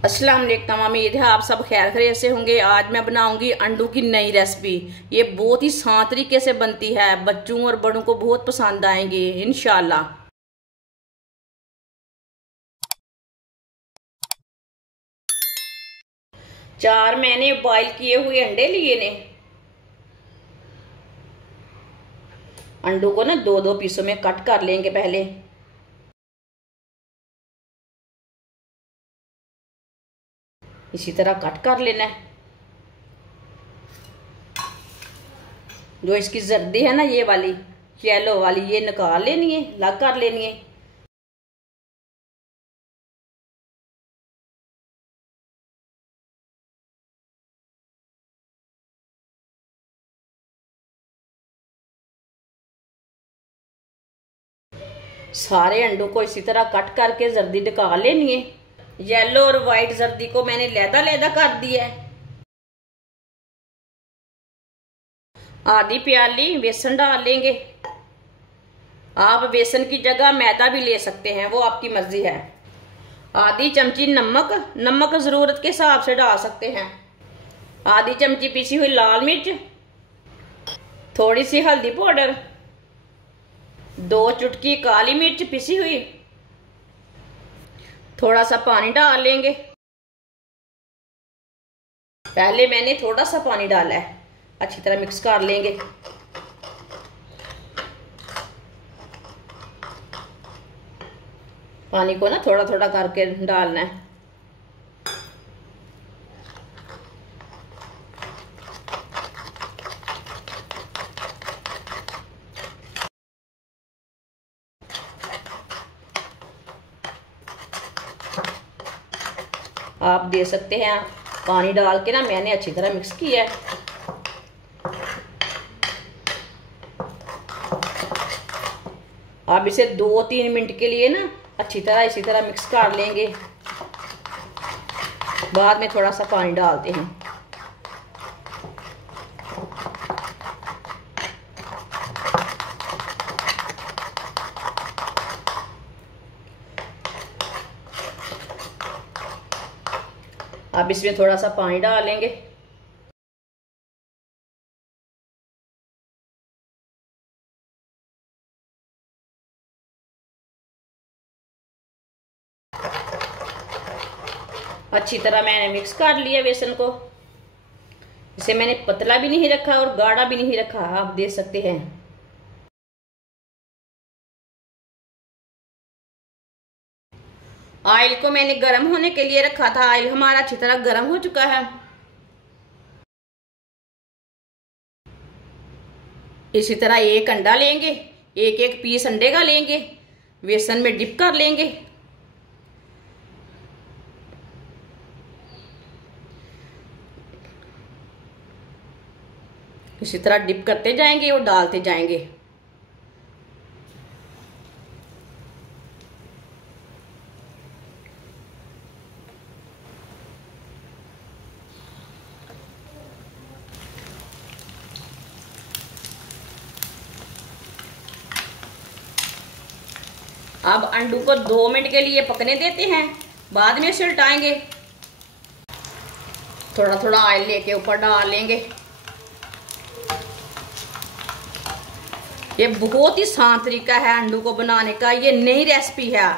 अस्सलाम वालेकुम। उम्मीद है आप सब खैर खैरियत से होंगे। आज मैं बनाऊंगी अंडों की नई रेसिपी। ये बहुत ही आसान तरीके से बनती है, बच्चों और बड़ों को बहुत पसंद आएंगे इंशाल्लाह। 4 मैंने बॉईल किए हुए अंडे लिए ने। अंडों को ना दो दो पीसों में कट कर लेंगे। पहले इसी तरह कट कर लेना है। जो इसकी जर्दी है ना, ये वाली येलो वाली, ये निकाल लेनी है, अलग कर लेनी है। सारे अंडों को इसी तरह कट करके जर्दी निकाल लेनी है। येलो और व्हाइट जर्दी को मैंने लैदा लैदा कर दिया है। आधी प्याली बेसन डाल लेंगे। आप बेसन की जगह मैदा भी ले सकते हैं, वो आपकी मर्जी है। आधी चमची नमक, नमक जरूरत के हिसाब से डाल सकते हैं। आधी चमची पिसी हुई लाल मिर्च, थोड़ी सी हल्दी पाउडर, 2 चुटकी काली मिर्च पिसी हुई, थोड़ा सा पानी डाल लेंगे। पहले मैंने थोड़ा सा पानी डाला है। अच्छी तरह मिक्स कर लेंगे। पानी को ना थोड़ा थोड़ा करके डालना है। आप दे सकते हैं पानी डाल के ना, मैंने अच्छी तरह मिक्स किया है। अब इसे 2-3 मिनट के लिए ना अच्छी तरह इसी तरह मिक्स कर लेंगे। बाद में थोड़ा सा पानी डालते हैं। अब इसमें थोड़ा सा पानी डालेंगे। अच्छी तरह मैंने मिक्स कर लिया बेसन को। इसे मैंने पतला भी नहीं रखा और गाढ़ा भी नहीं रखा, आप देख सकते हैं। ऑयल को मैंने गर्म होने के लिए रखा था। ऑयल हमारा अच्छी तरह गर्म हो चुका है। इसी तरह एक अंडा लेंगे, एक एक पीस अंडे का लेंगे, बेसन में डिप कर लेंगे। इसी तरह डिप करते जाएंगे और डालते जाएंगे। अब अंडू को 2 मिनट के लिए पकने देते हैं, बाद में इसे उल्टाएंगे। थोड़ा थोड़ा ऑयल लेके ऊपर डाल लेंगे। ये बहुत ही आसान तरीका है अंडू को बनाने का। ये नई रेसिपी है।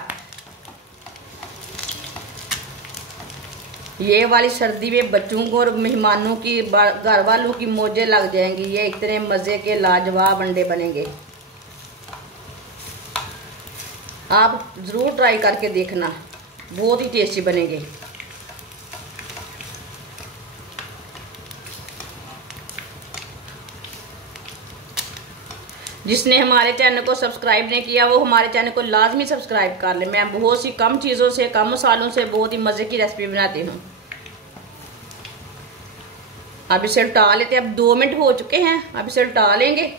ये वाली सर्दी में बच्चों को और मेहमानों की, घर वालों की मौजें लग जाएंगी। ये इतने मजे के लाजवाब अंडे बनेंगे। आप जरूर ट्राई करके देखना, बहुत ही टेस्टी बनेंगे। जिसने हमारे चैनल को सब्सक्राइब नहीं किया वो हमारे चैनल को लाजमी सब्सक्राइब कर ले। मैं बहुत सी कम चीज़ों से, कम मसालों से बहुत ही मज़े की रेसिपी बनाती हूँ। अब इसे उल्टा लेते हैं। अब 2 मिनट हो चुके हैं। अब इसे उल्टा लेंगे।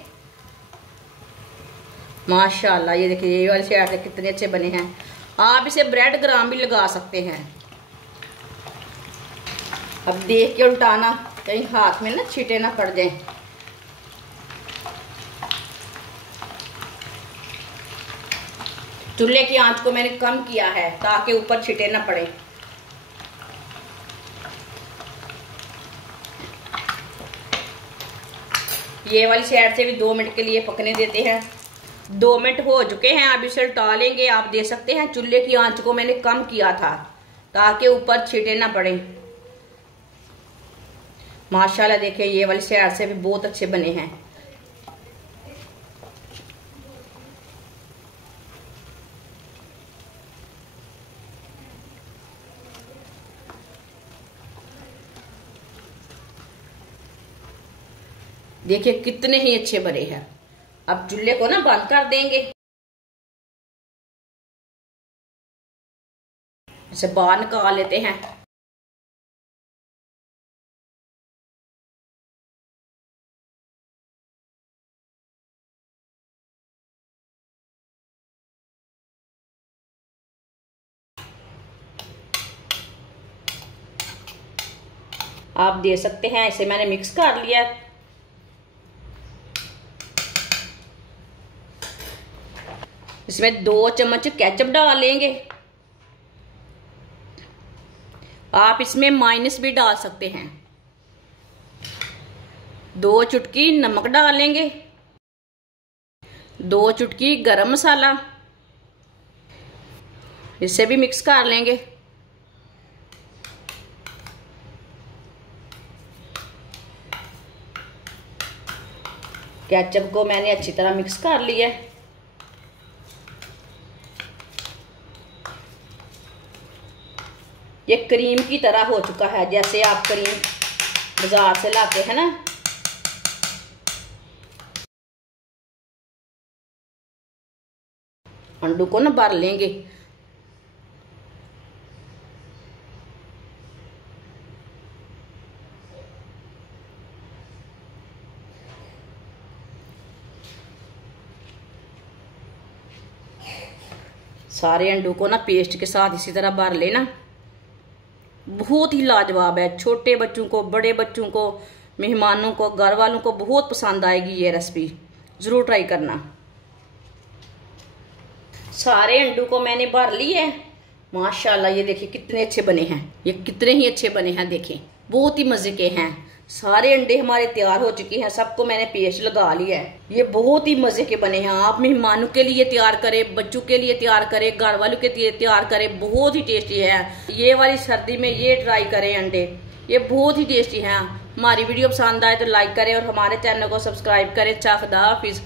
माशाल्लाह, ये देखिए ये वाले से कितने अच्छे बने हैं। आप इसे ब्रेड ग्राम भी लगा सकते हैं। अब देख के उल्टाना, कहीं हाथ में ना छींटे ना पड़ जाए। चूल्हे की आंच को मैंने कम किया है ताकि ऊपर छिटे ना पड़े। ये वाली साइड से भी 2 मिनट के लिए पकने देते हैं। 2 मिनट हो चुके हैं, अब इसे उल्टा लेंगे। आप देख सकते हैं चूल्हे की आंच को मैंने कम किया था ताकि ऊपर छींटे ना पड़े। माशाल्लाह देखिए ये वाली साइड से भी बहुत अच्छे बने हैं। देखिए कितने ही अच्छे बने हैं। अब चूल्हे को ना बंद कर देंगे। इसे बाहर निकाल लेते हैं। आप देख सकते हैं इसे मैंने मिक्स कर लिया। इसमें 2 चम्मच केचप डाल लेंगे। आप इसमें माइनस भी डाल सकते हैं। 2 चुटकी नमक डाल लेंगे। 2 चुटकी गरम मसाला, इसे भी मिक्स कर लेंगे। केचप को मैंने अच्छी तरह मिक्स कर लिया है। ये क्रीम की तरह हो चुका है, जैसे आप क्रीम बाजार से लाते हैं ना। अंडू को ना भर लेंगे। सारे अंडों को ना पेस्ट के साथ इसी तरह भर लेना। बहुत ही लाजवाब है। छोटे बच्चों को, बड़े बच्चों को, मेहमानों को, घर वालों को बहुत पसंद आएगी ये रेसिपी। ज़रूर ट्राई करना। सारे अंडों को मैंने भर लिए है। माशाल्लाह ये देखिए कितने अच्छे बने हैं। ये कितने ही अच्छे बने हैं, देखें बहुत ही मज़े के हैं। सारे अंडे हमारे तैयार हो चुके हैं। सबको मैंने पेस्ट लगा लिया है। ये बहुत ही मज़े के बने हैं। आप मेहमानों के लिए तैयार करें, बच्चों के लिए तैयार करें, घर वालों के लिए तैयार करें। बहुत ही टेस्टी है। ये वाली सर्दी में ये ट्राई करें अंडे, ये बहुत ही टेस्टी हैं। हमारी वीडियो पसंद आए तो लाइक करें और हमारे चैनल को सब्सक्राइब करें। अच्छा, खुदा हाफिज़।